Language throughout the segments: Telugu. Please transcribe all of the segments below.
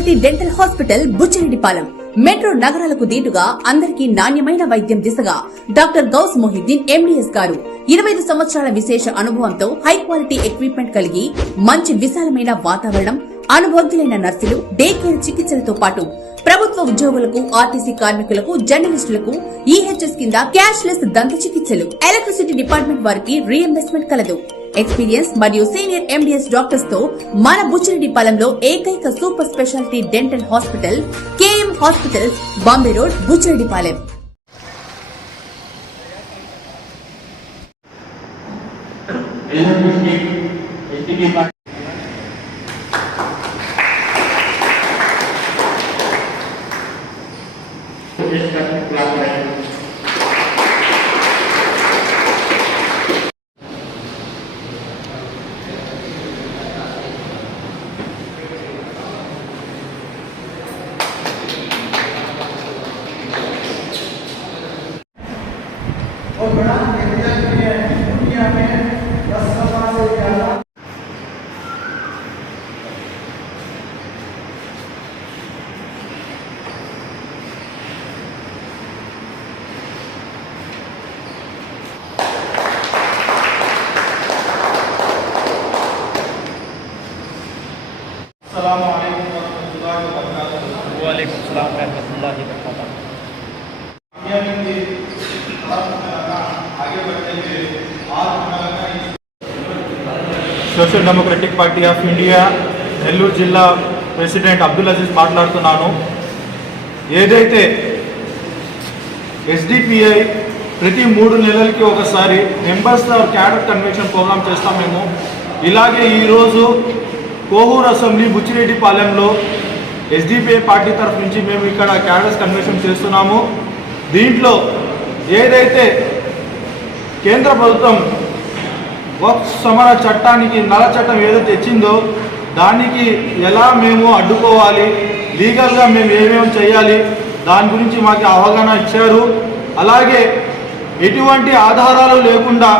Speciality dental hospital Buchireddypalem metro నగరాలకు దీటుగా అందరికీ నాణ్యమైన వైద్యం దిశగా డాక్టర్ గౌస్ మొహిద్దీన్ ఎండీఎస్ గారు 25 సంవత్సరాల విశేష అనుభవంతో హై క్వాలిటీ ఎక్విప్మెంట్ కలిగి మంచి విశాలమైన వాతావరణం, అనుభవజ్ఞులైన నర్సులు, డే కేర్ చికిత్సలతో పాటు ప్రభుత్వ ఉద్యోగులకు, ఆర్టీసీ కార్మికులకు, జర్నలిస్టులకు ఈహెచ్ఎస్ కింద క్యాష్లెస్ దంత చికిత్సలు, ఎలక్ట్రిసిటీ డిపార్ట్మెంట్ వారికి రీఎంబర్స్మెంట్ కలదు. ఎక్స్పీరియన్స్ మరియు సీనియర్ ఎండీఎస్ డాక్టర్స్ తో మన బుచ్చిరెడ్డిపాలెంలో ఏకైక super speciality dental hospital KM hospitals, Bombay road, Buchireddypalem. और बड़ा दुनिया में 10 सवा से ज्यादा अस्सलाम वालेकुम रहमतुल्लाहि व बरकातहू। वालेकुम सलाम रहमतुल्लाहि व बरकातहू। Social democratic party of India Nellore జిల్లా ప్రెసిడెంట్ అబ్దుల్ అజీజ్ మాట్లాడుతున్నాను. ఏదైతే ఎస్డిపిఐ ప్రతి 3 నెలలకి ఒకసారి మెంబర్స్ క్యాడర్ కన్వెన్షన్ ప్రోగ్రామ్ చేస్తాం మేము. ఇలాగే ఈరోజు కోహూరు అసెంబ్లీ బుచ్చిరెడ్డిపాలెంలో ఎస్డిపిఐ పార్టీ తరఫు నుంచి మేము ఇక్కడ క్యాడర్స్ కన్వెన్షన్ చేస్తున్నాము. దీంట్లో ఏదైతే కేంద్ర ప్రభుత్వం వక్ఫ్ సమర చట్టానికి నల్ల చట్టం ఏదైతే తెచ్చిందో దానికి ఎలా మేము అడ్డుకోవాలి, లీగల్గా మేము ఏమేమి చేయాలి, దాని గురించి మాకు అవగాహన ఇచ్చారు. అలాగే ఎటువంటి ఆధారాలు లేకుండా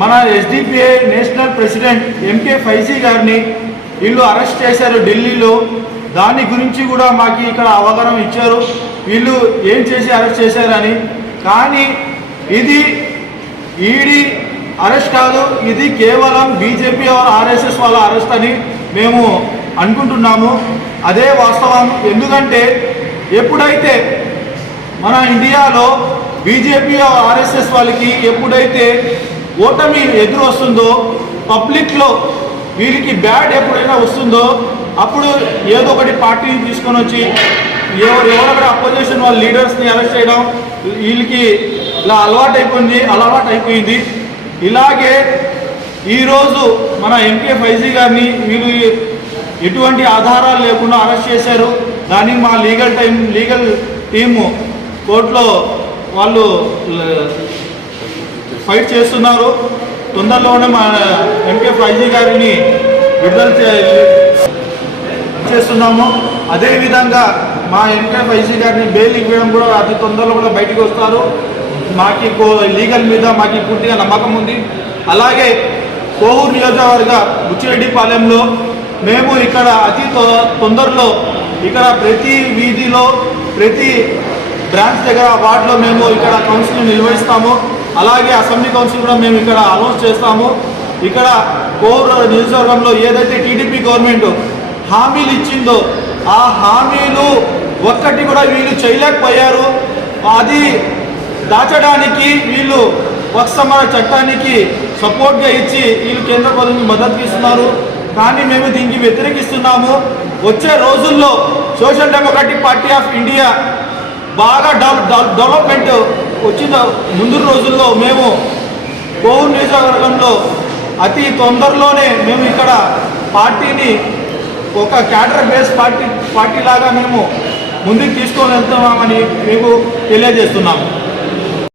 మన ఎస్డిపిఐ నేషనల్ ప్రెసిడెంట్ ఎంకే ఫైజీ గారిని వీళ్ళు అరెస్ట్ చేశారు ఢిల్లీలో. దాని గురించి కూడా మాకు ఇక్కడ అవగాహన ఇచ్చారు, వీళ్ళు ఏం చేసి అరెస్ట్ చేశారని. కానీ ఇది ఈడీ అరెస్ట్ కాదు, ఇది కేవలం బీజేపీ ఆర్ఎస్ఎస్ వాళ్ళ అరెస్ట్ అని మేము అనుకుంటున్నాము. అదే వాస్తవం. ఎందుకంటే ఎప్పుడైతే మన ఇండియాలో బీజేపీ ఆర్ఎస్ఎస్ వాళ్ళకి ఎప్పుడైతే ఓటమి ఎదురు వస్తుందో, పబ్లిక్లో వీరికి బ్యాడ్ ఎప్పుడైనా వస్తుందో అప్పుడు ఏదో ఒకటి పార్టీని తీసుకొని వచ్చి ఎవరెవరు అపోజిషన్ వాళ్ళ లీడర్స్ని అరెస్ట్ చేయడం వీళ్ళకి ఇలా అలవాటు అయిపోయింది. ఇలాగే ఈరోజు మన ఎంకే ఫైజీ గారిని వీళ్ళు ఎటువంటి ఆధారాలు లేకుండా అరెస్ట్ చేశారు. దానికి మా లీగల్ టీము కోర్టులో వాళ్ళు ఫైట్ చేస్తున్నారు. తొందరలోనే మా ఎంకే ఫైజీ గారిని విడుదల చేస్తున్నాము. అదేవిధంగా మా ఎంకే ఫైజీ గారిని బెయిల్ ఇవ్వడం కూడా అతి తొందరలో కూడా బయటకు వస్తారు. మాకు లీగల్ మీద మాకు పూర్తిగా నమ్మకం ఉంది. అలాగే కోహూరు నియోజకవర్గ బుచ్చిరెడ్డిపాలెంలో మేము ఇక్కడ అతి తొందరలో ఇక్కడ ప్రతి వీధిలో ప్రతి బ్రాంచ్ దగ్గర వార్డులో మేము ఇక్కడ కౌన్సిల్ నిర్వహిస్తాము. అలాగే అసెంబ్లీ కౌన్సిల్ కూడా మేము ఇక్కడ అనౌన్స్ చేస్తాము. ఇక్కడ కోహూరు నియోజకవర్గంలో ఏదైతే టీడీపీ గవర్నమెంట్ హామీలు ఇచ్చిందో ఆ హామీలు ఒక్కటి కూడా వీళ్ళు చేయలేకపోయారు. అది దాచడానికి వీళ్ళు వక్ఫ్ సమర చట్టానికి సపోర్ట్గా ఇచ్చి వీళ్ళు కేంద్ర ప్రభుత్వం మద్దతు ఇస్తున్నారు. కానీ మేము దీనికి వ్యతిరేకిస్తున్నాము. వచ్చే రోజుల్లో social democratic party of India బాగా డెవలప్మెంట్ వచ్చిన ముందు రోజుల్లో మేము కోహూరు నియోజకవర్గంలో అతి తొందరలోనే మేము ఇక్కడ పార్టీని ఒక క్యాడర్ బేస్ పార్టీ లాగా మేము ముందుకు తీసుకొని వెళ్తున్నామని మీకు తెలియజేస్తున్నాము.